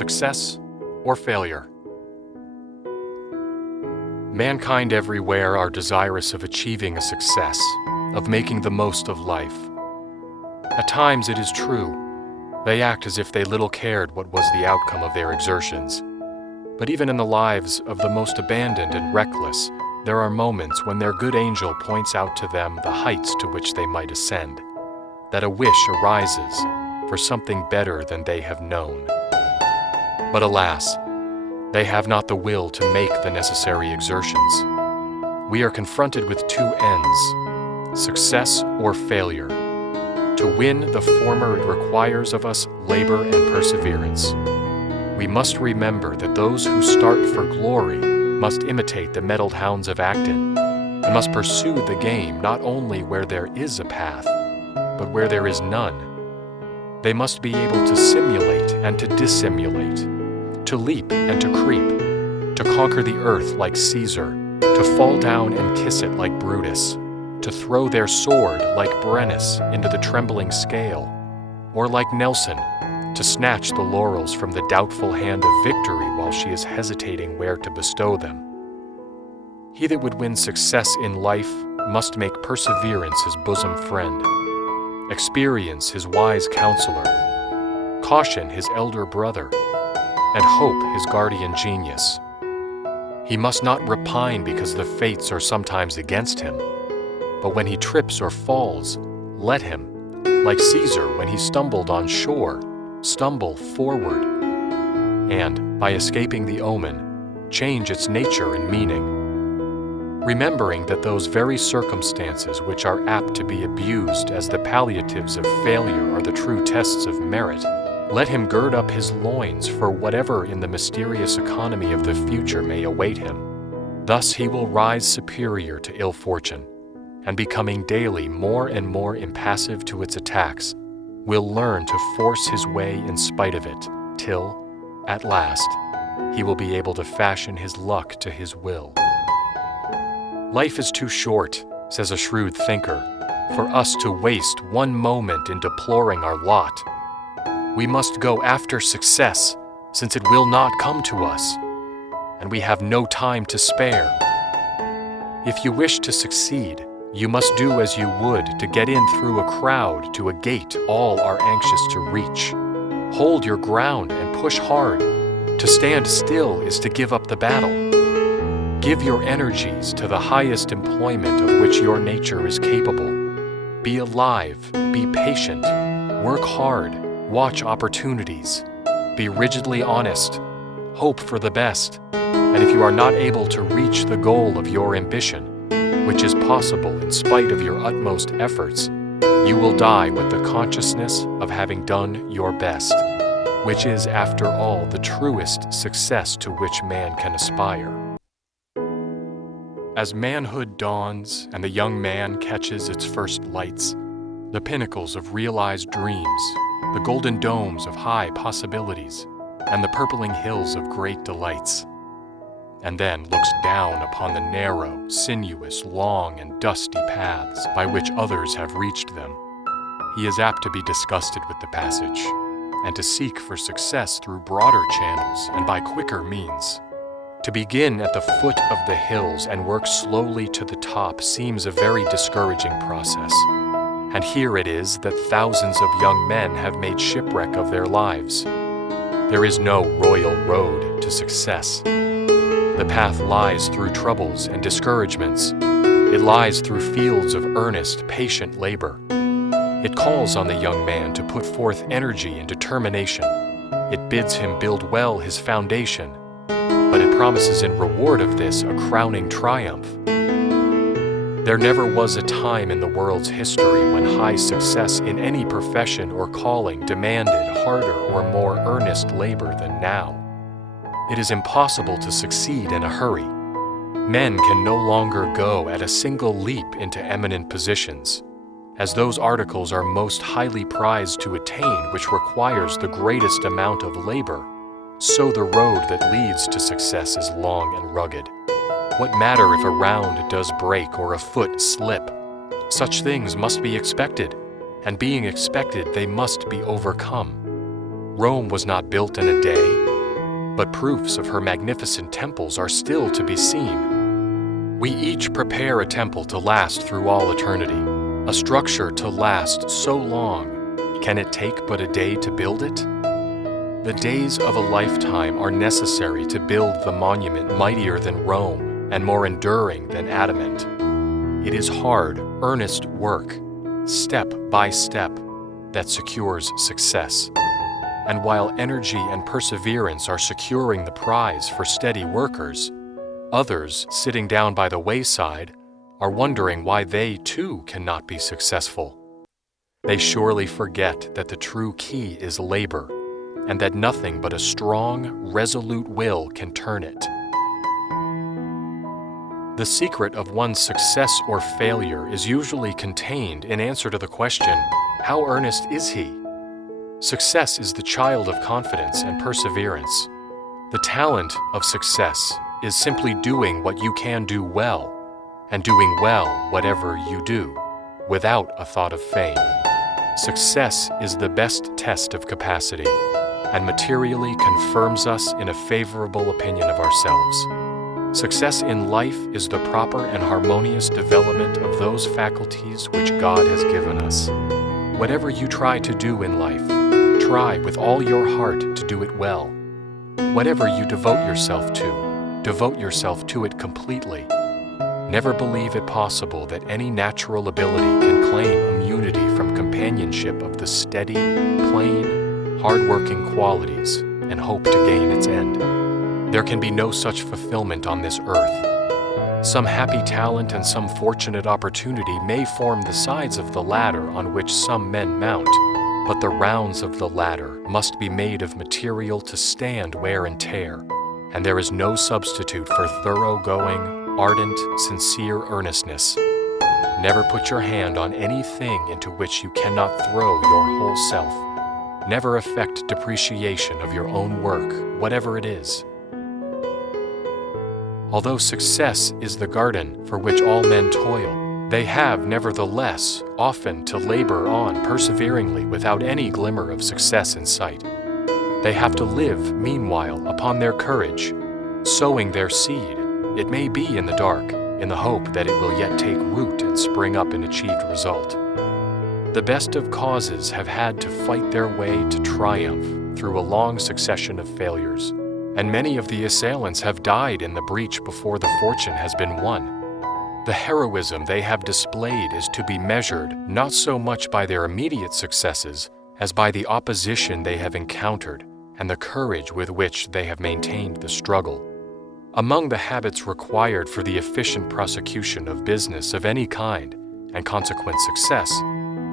success or failure. Mankind everywhere are desirous of achieving a success, of making the most of life. At times, it is true, they act as if they little cared what was the outcome of their exertions. But even in the lives of the most abandoned and reckless, there are moments when their good angel points out to them the heights to which they might ascend, that a wish arises for something better than they have known. But alas, they have not the will to make the necessary exertions. We are confronted with two ends, success or failure. To win the former, it requires of us labor and perseverance. We must remember that those who start for glory must imitate the mettled hounds of Acton, and must pursue the game not only where there is a path, but where there is none. They must be able to simulate and to dissimulate, to leap and to creep, to conquer the earth like Caesar, to fall down and kiss it like Brutus, to throw their sword like Brennus into the trembling scale, or like Nelson, to snatch the laurels from the doubtful hand of victory while she is hesitating where to bestow them. He that would win success in life must make perseverance his bosom friend, experience his wise counselor, caution his elder brother, and hope his guardian genius. He must not repine because the fates are sometimes against him, but when he trips or falls, let him, like Caesar when he stumbled on shore, stumble forward, and, by escaping the omen, change its nature and meaning. Remembering that those very circumstances which are apt to be abused as the palliatives of failure are the true tests of merit, let him gird up his loins for whatever in the mysterious economy of the future may await him. Thus he will rise superior to ill fortune, and becoming daily more and more impassive to its attacks, will learn to force his way in spite of it, till, at last, he will be able to fashion his luck to his will. Life is too short, says a shrewd thinker, for us to waste one moment in deploring our lot. We must go after success, since it will not come to us, and we have no time to spare. If you wish to succeed, you must do as you would to get in through a crowd to a gate all are anxious to reach. Hold your ground and push hard. To stand still is to give up the battle. Give your energies to the highest employment of which your nature is capable. Be alive, be patient, work hard, watch opportunities, be rigidly honest, hope for the best, and if you are not able to reach the goal of your ambition, which is possible in spite of your utmost efforts, you will die with the consciousness of having done your best, which is, after all, the truest success to which man can aspire. As manhood dawns and the young man catches its first lights, the pinnacles of realized dreams, the golden domes of high possibilities, and the purpling hills of great delights, and then looks down upon the narrow, sinuous, long, and dusty paths by which others have reached them, he is apt to be disgusted with the passage, and to seek for success through broader channels and by quicker means. To begin at the foot of the hills and work slowly to the top seems a very discouraging process. And here it is that thousands of young men have made shipwreck of their lives. There is no royal road to success. The path lies through troubles and discouragements. It lies through fields of earnest, patient labor. It calls on the young man to put forth energy and determination. It bids him build well his foundation, but it promises in reward of this a crowning triumph. There never was a time in the world's history when high success in any profession or calling demanded harder or more earnest labor than now. It is impossible to succeed in a hurry. Men can no longer go at a single leap into eminent positions, as those articles are most highly prized to attain which requires the greatest amount of labor. So the road that leads to success is long and rugged. What matter if a round does break or a foot slip? Such things must be expected, and being expected, they must be overcome. Rome was not built in a day, but proofs of her magnificent temples are still to be seen. We each prepare a temple to last through all eternity, a structure to last so long. Can it take but a day to build it? The days of a lifetime are necessary to build the monument mightier than Rome and more enduring than adamant. It is hard, earnest work, step by step, that secures success. And while energy and perseverance are securing the prize for steady workers, others, sitting down by the wayside, are wondering why they too cannot be successful. They surely forget that the true key is labor, and that nothing but a strong, resolute will can turn it. The secret of one's success or failure is usually contained in answer to the question, how earnest is he? Success is the child of confidence and perseverance. The talent of success is simply doing what you can do well, and doing well whatever you do, without a thought of fame. Success is the best test of capacity, and materially confirms us in a favorable opinion of ourselves. Success in life is the proper and harmonious development of those faculties which God has given us. Whatever you try to do in life, try with all your heart to do it well. Whatever you devote yourself to it completely. Never believe it possible that any natural ability can claim immunity from companionship of the steady, plain, hard-working qualities and hope to gain its end. There can be no such fulfillment on this earth. Some happy talent and some fortunate opportunity may form the sides of the ladder on which some men mount, but the rounds of the ladder must be made of material to stand wear and tear, and there is no substitute for thoroughgoing, ardent, sincere earnestness. Never put your hand on anything into which you cannot throw your whole self. Never affect depreciation of your own work, whatever it is. Although success is the garden for which all men toil, they have, nevertheless, often to labor on perseveringly without any glimmer of success in sight. They have to live, meanwhile, upon their courage, sowing their seed, it may be in the dark, in the hope that it will yet take root and spring up an achieved result. The best of causes have had to fight their way to triumph through a long succession of failures, and many of the assailants have died in the breach before the fortune has been won. The heroism they have displayed is to be measured not so much by their immediate successes as by the opposition they have encountered and the courage with which they have maintained the struggle. Among the habits required for the efficient prosecution of business of any kind and consequent success,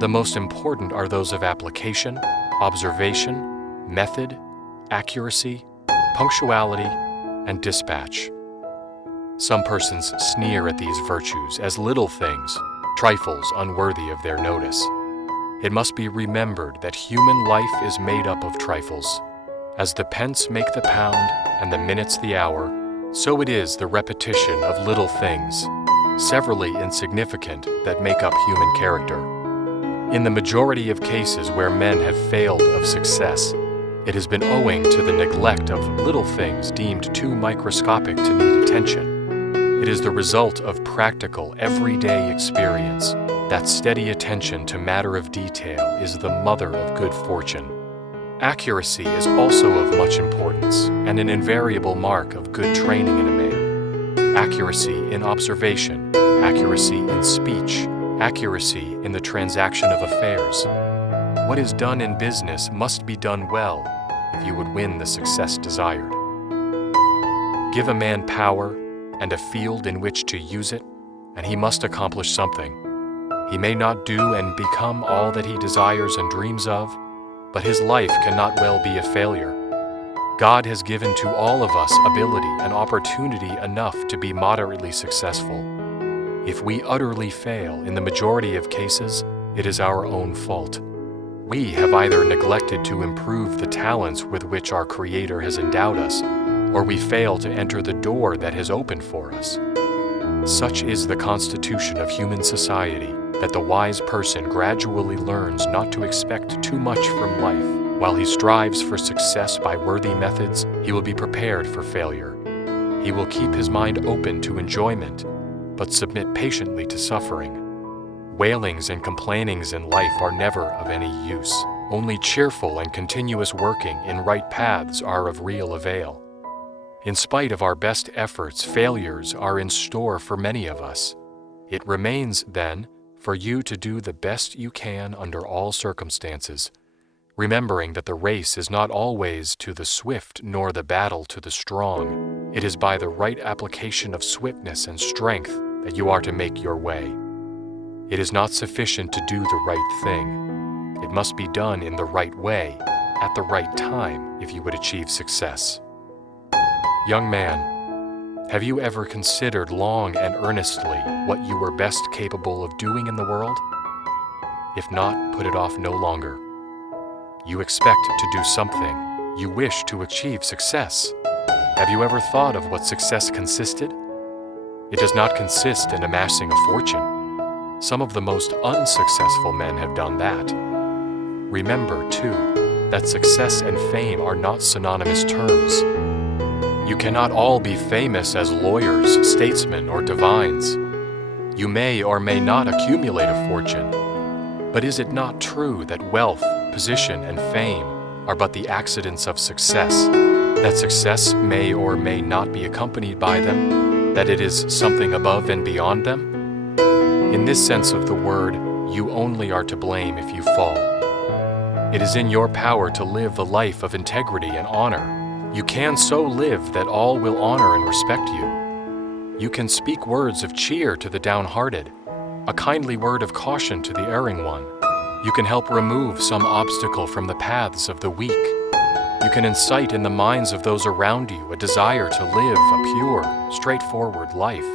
the most important are those of application, observation, method, accuracy, punctuality, and dispatch. Some persons sneer at these virtues as little things, trifles unworthy of their notice. It must be remembered that human life is made up of trifles. As the pence make the pound and the minutes the hour, so it is the repetition of little things, severally insignificant, that make up human character. In the majority of cases where men have failed of success, it has been owing to the neglect of little things deemed too microscopic to need attention. It is the result of practical, everyday experience. That steady attention to matter of detail is the mother of good fortune. Accuracy is also of much importance and an invariable mark of good training in a man. Accuracy in observation, accuracy in speech, accuracy in the transaction of affairs. What is done in business must be done well if you would win the success desired. Give a man power and a field in which to use it, and he must accomplish something. He may not do and become all that he desires and dreams of, but his life cannot well be a failure. God has given to all of us ability and opportunity enough to be moderately successful. If we utterly fail in the majority of cases, it is our own fault. We have either neglected to improve the talents with which our Creator has endowed us, or we fail to enter the door that has opened for us. Such is the constitution of human society, that the wise person gradually learns not to expect too much from life, While he strives for success by worthy methods, he will be prepared for failure. He will keep his mind open to enjoyment, but submit patiently to suffering. Wailings and complainings in life are never of any use. Only cheerful and continuous working in right paths are of real avail. In spite of our best efforts, failures are in store for many of us. It remains, then, for you to do the best you can under all circumstances, remembering that the race is not always to the swift nor the battle to the strong. It is by the right application of swiftness and strength that you are to make your way. It is not sufficient to do the right thing. It must be done in the right way, at the right time, if you would achieve success. Young man, have you ever considered long and earnestly what you were best capable of doing in the world? If not, put it off no longer. You expect to do something. You wish to achieve success. Have you ever thought of what success consisted? It does not consist in amassing a fortune. Some of the most unsuccessful men have done that. Remember, too, that success and fame are not synonymous terms. You cannot all be famous as lawyers, statesmen, or divines. You may or may not accumulate a fortune. But is it not true that wealth, position, and fame are but the accidents of success, that success may or may not be accompanied by them, that it is something above and beyond them? In this sense of the word, you only are to blame if you fall. It is in your power to live a life of integrity and honor. You can so live that all will honor and respect you. You can speak words of cheer to the downhearted, a kindly word of caution to the erring one. You can help remove some obstacle from the paths of the weak. You can incite in the minds of those around you a desire to live a pure, straightforward life.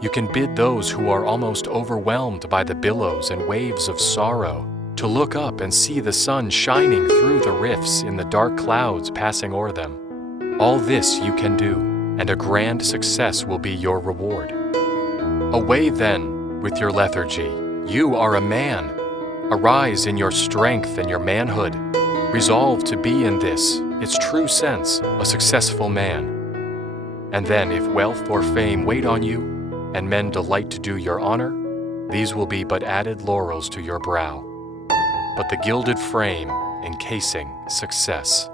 You can bid those who are almost overwhelmed by the billows and waves of sorrow to look up and see the sun shining through the rifts in the dark clouds passing o'er them. All this you can do, and a grand success will be your reward. Away then with your lethargy. You are a man. Arise in your strength and your manhood. Resolve to be in this, its true sense, a successful man. And then if wealth or fame wait on you, and men delight to do your honor, these will be but added laurels to your brow, but the gilded frame encasing success.